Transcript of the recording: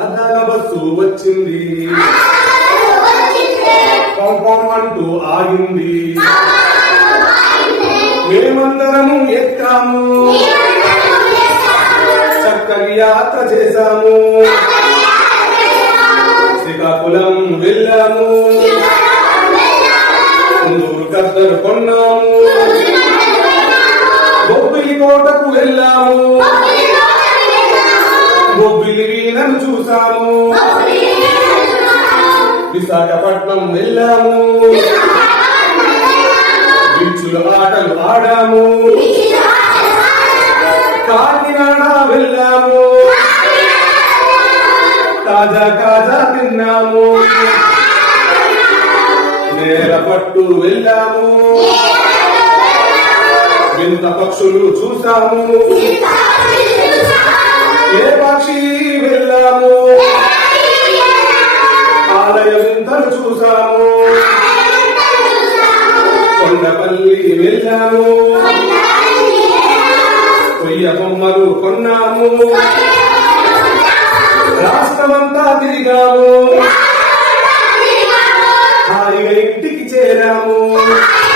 అద్దాల బస్సు వచ్చింది పంపం అంటూ ఆగింది. మేమందరము ఎక్కాము. చక్కని యాత్ర చేశాము. శ్రీకాకుళం వెళ్ళాము. కుందూరు గద్దరు కొన్నాము. బొబ్బిలి కోటకు వెళ్ళాము. చూసాము విశాఖపట్నం వెళ్ళాము. బీచ్ల ఆటలు ఆడాము. కాకినాడ వెళ్ళాము. తాజా కాజా తిన్నాము. నేల పట్టు వెళ్ళాము. వింత పక్షులు చూసాము చూసాము. కొండపల్లి వెళ్ళాము. కొయ్య బొమ్మలు కొన్నాము. రాష్ట్రమంతా తిరిగాము. హాయిగా ఇంటికి చేరాము హాయిగా ఇంటికి చేరాము.